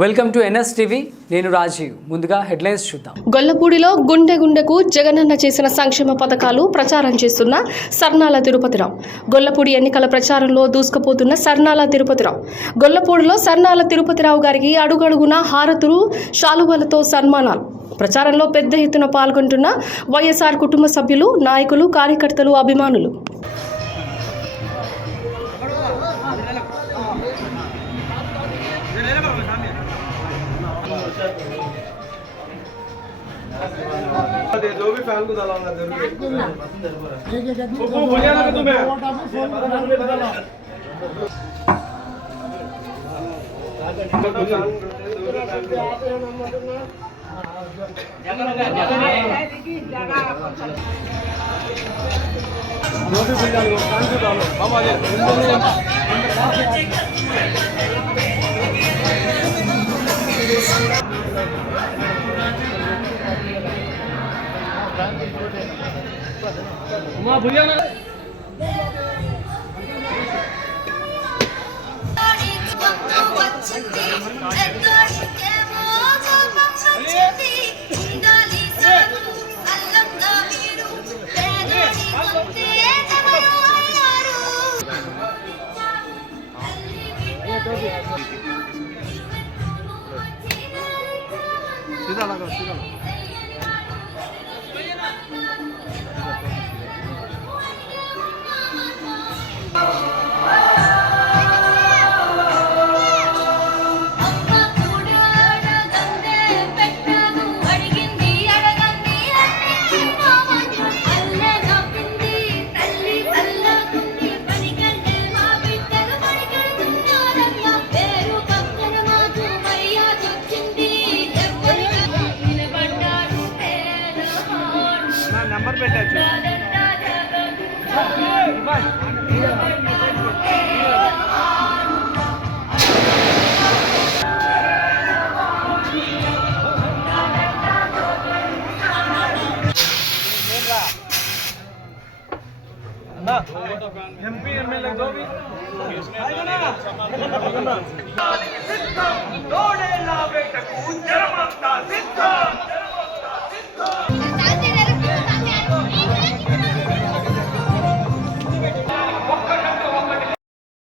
Welcome to NS TV. నేను రాజీవ్. ముందుగా headlines చూద్దాం. గొల్లపూడిలో గుండె గుండెకు జగనన్న చేసిన సంక్షేమ పథకాలు ప్రచారం చేస్తున్న సర్నాల తిరుపతిరావు. గొల్లపూడి ఎన్నికల ప్రచారంలో దూసుకుపోతున్న సర్నాల తిరుపతిరావు. గొల్లపూడిలో సర్నాల తిరుపతిరావు గారికి అడుగడుగున హారతులు, శాలువలతో సన్మానాలు. ప్రచారంలో పెద్ద ఎత్తున పాల్గొంటున్న వైఎస్ఆర్ కుటుంబ సభ్యులు, నాయకులు, కార్యకర్తలు, అభిమానులు. जो भी फैन को डालना जरूर वो बोलिया ना तुम्हें जो भी बोलिया वो फैन को डालो हम आ जाए मां भैया ना सीधा लगा सीधा नंबर పెట్టచ్చు ना एमपी एमएलए जो भी तोड़े ना बेटा जरमंता सिद्ध